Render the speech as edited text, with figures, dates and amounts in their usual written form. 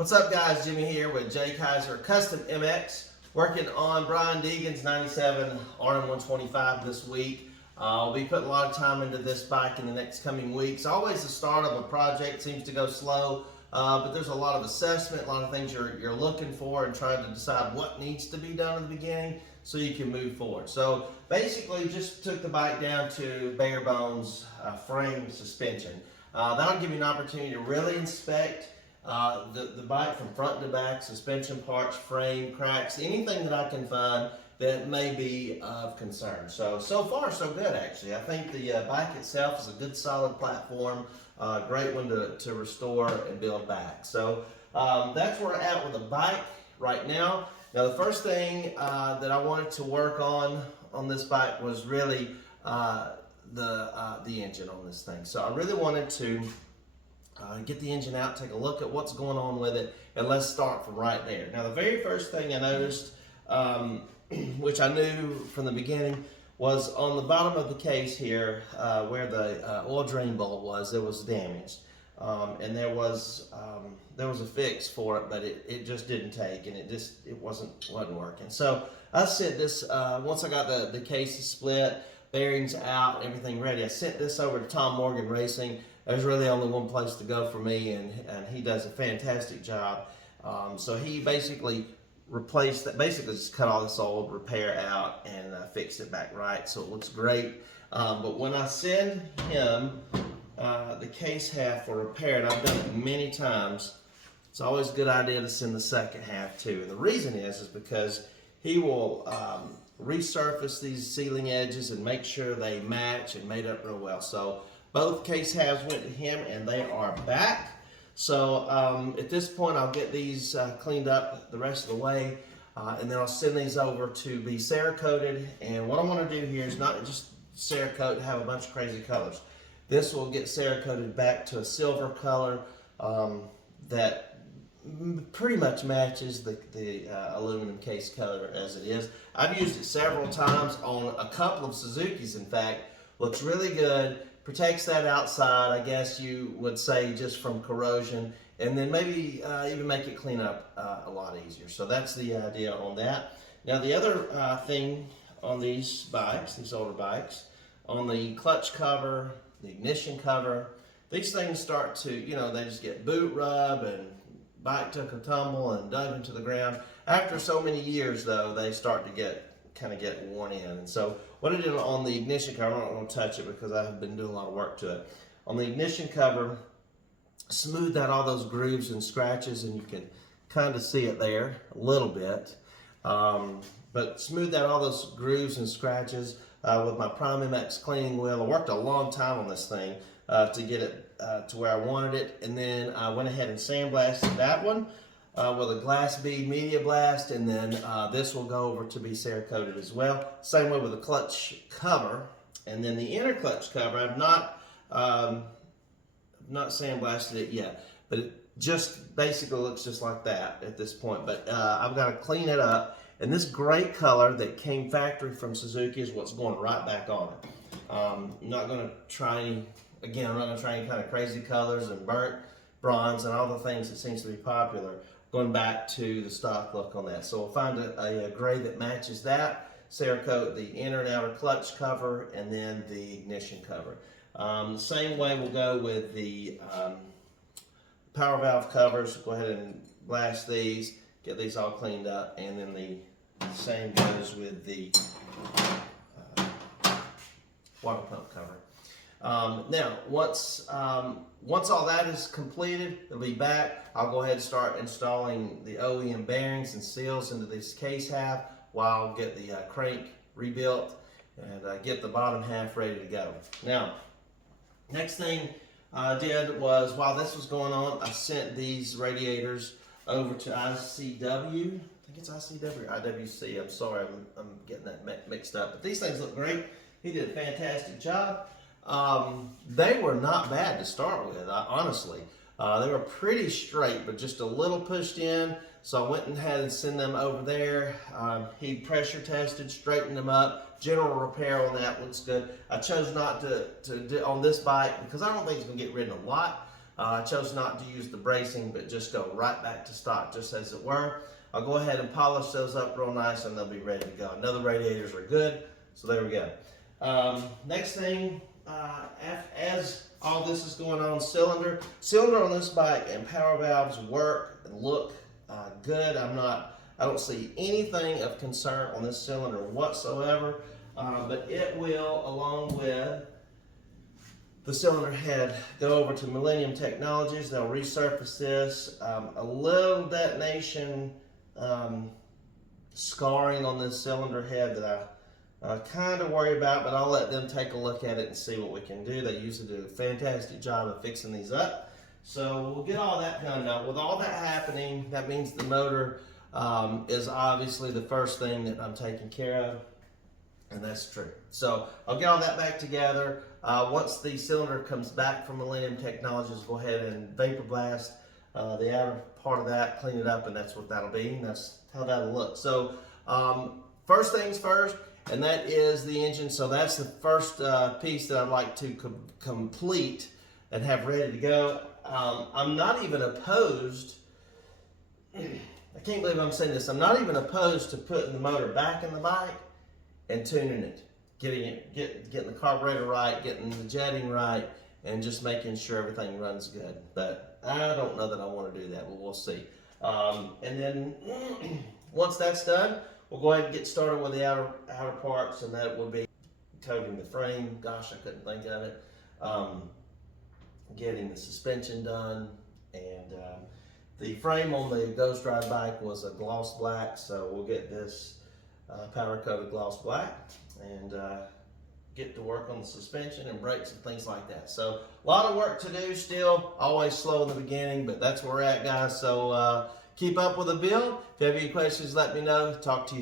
What's up, guys? Jimmy here with J Kaiser Custom MX, working on Brian Deegan's 97 RM125 this week. I'll be putting a lot of time into this bike in the next coming weeks. Always the start of a project seems to go slow, but there's a lot of assessment, a lot of things you're looking for and trying to decide what needs to be done in the beginning so you can move forward. So basically just took the bike down to bare bones frame suspension. That'll give you an opportunity to really inspect the bike from front to back, suspension parts, frame, cracks, anything that I can find that may be of concern. So far so good actually. I think the bike itself is a good solid platform, great one to restore and build back. So that's where we're at with the bike right now. Now the first thing that I wanted to work on this bike was really the engine on this thing. So I really wanted to get the engine out, take a look at what's going on with it, and let's start from right there. Now the very first thing I noticed, which I knew from the beginning, was on the bottom of the case here where the oil drain bolt was, it was damaged. And there was a fix for it, but it just didn't take, and it wasn't working. So I sent this, once I got the cases split, bearings out, everything ready, I sent this over to Tom Morgan Racing. There's really only one place to go for me, and he does a fantastic job. So he basically replaced that, basically just cut all this old repair out and fixed it back right, so it looks great. But when I send him the case half for repair, and I've done it many times, it's always a good idea to send the second half too. And the reason is because he will resurface these sealing edges and make sure they match and made up real well. So both case halves went to him and they are back. So at this point I'll get these cleaned up the rest of the way, and then I'll send these over to be Cerakoted. And what I want to do here is not just Cerakote and have a bunch of crazy colors. This will get Cerakoted back to a silver color that pretty much matches the aluminum case color as it is. I've used it several times on a couple of Suzukis, in fact. Looks really good. Protects that outside, I guess you would say, just from corrosion, and then maybe even make it clean up a lot easier. So that's the idea on that. Now the other thing on these bikes, these older bikes, on the clutch cover, the ignition cover, these things start to, they just get boot rub and bike took a tumble and dug into the ground. After so many years though, they start to kind of get worn in. And so what I did on the ignition cover, I'm not going to touch it because I have been doing a lot of work to it. On the ignition cover, smoothed out all those grooves and scratches, and you can kind of see it there a little bit. But smoothed out all those grooves and scratches with my Prime MX cleaning wheel. I worked a long time on this thing to get it to where I wanted it, and then I went ahead and sandblasted that one with a glass bead media blast, and then this will go over to be Cerakoted as well. Same way with the clutch cover, and then the inner clutch cover, I've not sandblasted it yet, but it just basically looks just like that at this point. But I've got to clean it up, and this great color that came factory from Suzuki is what's going right back on it. I'm not going to try any kind of crazy colors and burnt bronze and all the things that seems to be popular. Going back to the stock look on that. So we'll find a gray that matches that, Cerakote the inner and outer clutch cover, and then the ignition cover. The same way we'll go with the power valve covers. Go ahead and blast these, get these all cleaned up, and then the same goes with the water pump cover. Now, once all that is completed, it'll be back. I'll go ahead and start installing the OEM bearings and seals into this case half while I'll get the crank rebuilt and get the bottom half ready to go. Now, next thing I did was, while this was going on, I sent these radiators over to ICW. I think it's ICW or IWC. I'm sorry, I'm getting that mixed up. But these things look great. He did a fantastic job. They were not bad to start with, honestly. They were pretty straight, but just a little pushed in. So I went and had to send them over there. He pressure tested, straightened them up. General repair on that looks good. I chose not to do on this bike because I don't think it's going to get ridden a lot. I chose not to use the bracing, but just go right back to stock, just as it were. I'll go ahead and polish those up real nice, and they'll be ready to go. I know the radiators are good, so there we go. Next thing, as all this is going on, cylinder on this bike and power valves work and look good. I don't see anything of concern on this cylinder whatsoever, but it will, along with the cylinder head, go over to Millennium Technologies. They'll resurface this. A little detonation scarring on this cylinder head that I kind of worry about, but I'll let them take a look at it and see what we can do. They usually do a fantastic job of fixing these up. So we'll get all that done. Now, with all that happening, that means the motor is obviously the first thing that I'm taking care of, and that's true. So I'll get all that back together. Once the cylinder comes back from Millennium Technologies, go ahead and vapor blast the outer part of that, clean it up, and that's what that'll be, and that's how that'll look. So first things first, and that is the engine. So that's the first piece that I'd like to complete and have ready to go. I'm not even opposed, I can't believe I'm saying this, I'm not even opposed to putting the motor back in the bike and tuning it, getting the carburetor right, getting the jetting right, and just making sure everything runs good. But I don't know that I want to do that, but we'll see. And then once that's done, we'll go ahead and get started with the outer parts, and that will be coating the frame. Gosh, I couldn't think of it. Getting the suspension done, and the frame on the Ghost Ride bike was a gloss black, so we'll get this powder coated gloss black and get to work on the suspension and brakes and things like that. So a lot of work to do still, always slow in the beginning, but that's where we're at, guys. So keep up with the build. If you have any questions, let me know. Talk to you